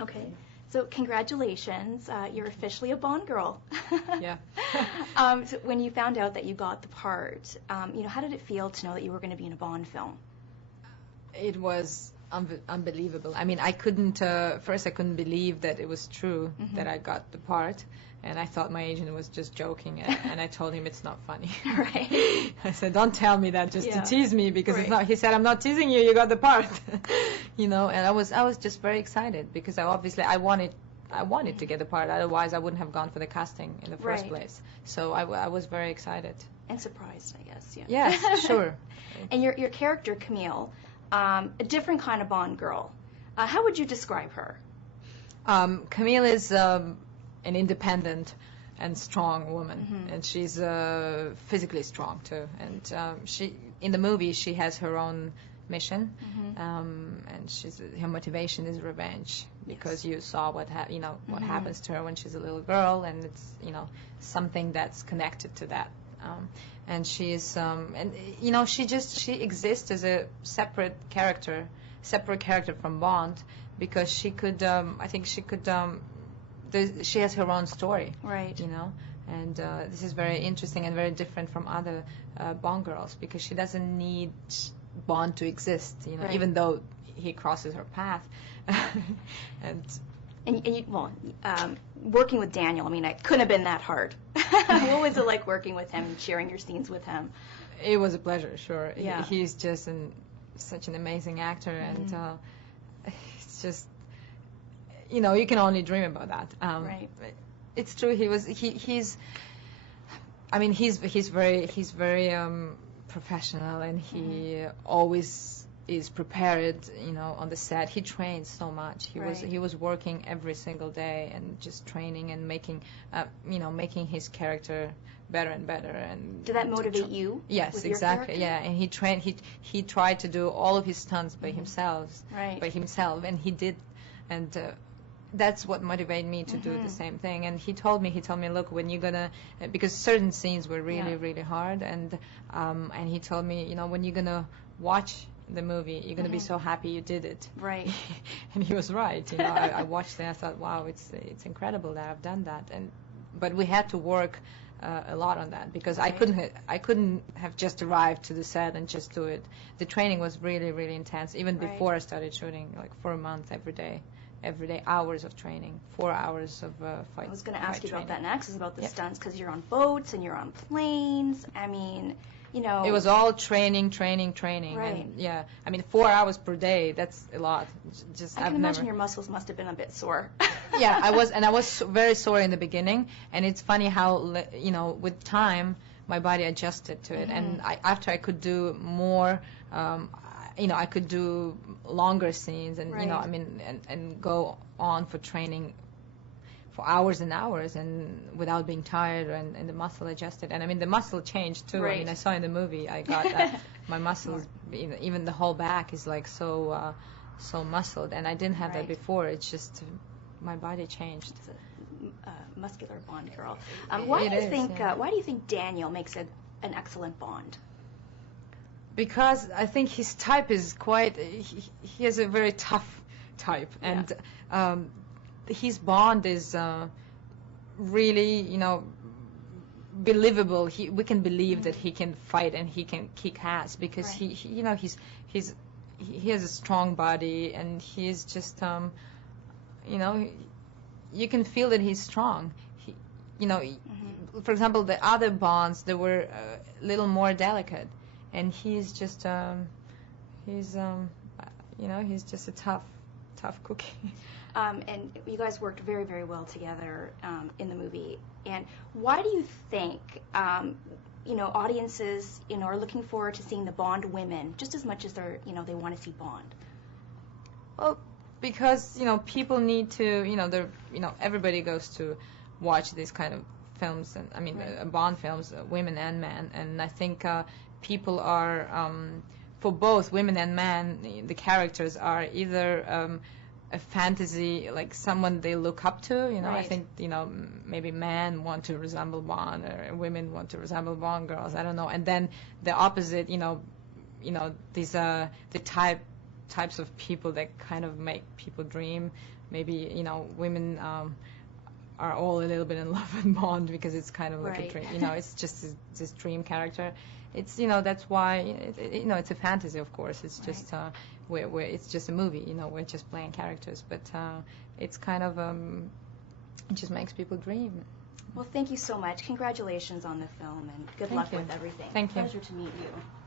Okay. So congratulations, you're officially a Bond girl. Yeah. So when you found out that you got the part, how did it feel to know that you were going to be in a Bond film? It was unbelievable. I mean, I couldn't, first I couldn't believe that it was true that I got the part. And I thought my agent was just joking, and I told him it's not funny. Right. I said, don't tell me that just to tease me, because Right. it's not. He said, I'm not teasing you. You got the part. And I was just very excited, because I wanted to get the part. Otherwise, I wouldn't have gone for the casting in the first place. So I was very excited. And surprised, I guess. Yeah. Yes, sure. And your character, Camille, a different kind of Bond girl. How would you describe her? Camille is an independent and strong woman, and she's physically strong too. And she, in the movie, she has her own mission, and her motivation is revenge, because you saw what happens to her when she's a little girl, and it's something that's connected to that. And she is, she exists as a separate character from Bond, because she could, I think she could. She has her own story, right? And this is very interesting and very different from other Bond girls, because she doesn't need Bond to exist, right. Even though he crosses her path. and working with Daniel, I mean, it couldn't have been that hard. What was it like working with him and sharing your scenes with him? It was a pleasure, sure. Yeah. He's just such an amazing actor, and it's just. You can only dream about that. Right. It's true. He's very professional, and he always is prepared. On the set, he trains so much. He was working every single day and just training and making his character better and better. And did that motivate you? Yes, with exactly. Your yeah, and he trained. He tried to do all of his stunts by himself. Right. By himself, and he did, and. That's what motivated me to do the same thing. And he told me, look, when you're gonna, because certain scenes were really, really hard, and he told me, when you're gonna watch the movie, you're gonna be so happy you did it. Right. And he was right. I watched it and I thought, wow, it's incredible that I've done that. But we had to work a lot on that, because I couldn't have just arrived to the set and just do it. The training was really, really intense, even before I started shooting, like for a month, every day, hours of training, 4 hours of fight. I was going to ask you about that next, is about the stunts, because you're on boats and you're on planes. I mean, It was all training. Right. And, I mean, 4 hours per day, that's a lot. I can imagine your muscles must have been a bit sore. Yeah, I was very sore in the beginning, and it's funny how, with time, my body adjusted to it. And after I could do more, I could do longer scenes, and and go on for training for hours and hours, and without being tired, and the muscle adjusted. And I mean, the muscle changed too. Right. I mean, I saw in the movie, I got that my muscles, even the whole back is like so muscled, and I didn't have that before. It's just my body changed. It's a muscular Bond girl. Why do you think Daniel makes an excellent Bond? Because I think his type is he has a very tough type, and his Bond is really, believable. We can believe that he can fight and he can kick ass, because he has a strong body, and he's just, you can feel that he's strong. For example, the other Bonds, they were a little more delicate. And he's just, he's just a tough cookie. And you guys worked very, very well together in the movie. And why do you think, audiences, are looking forward to seeing the Bond women just as much as they want to see Bond? Well, because people need to, everybody goes to watch these kind of films, and I mean Bond films, women and men, and I think. People are, for both women and men, the characters are either a fantasy, like someone they look up to. I think maybe men want to resemble Bond, or women want to resemble Bond girls. I don't know. And then the opposite, these the type types of people that kind of make people dream. Maybe, you know, women are all a little bit in love with Bond because it's kind of like a dream. You know, it's just this dream character. It's, you know, that's why, you know, it's a fantasy, of course. It's just, it's just a movie, you know, we're just playing characters. But it's kind of, it just makes people dream. Well, thank you so much. Congratulations on the film, and good luck with everything. Thank you. Pleasure to meet you.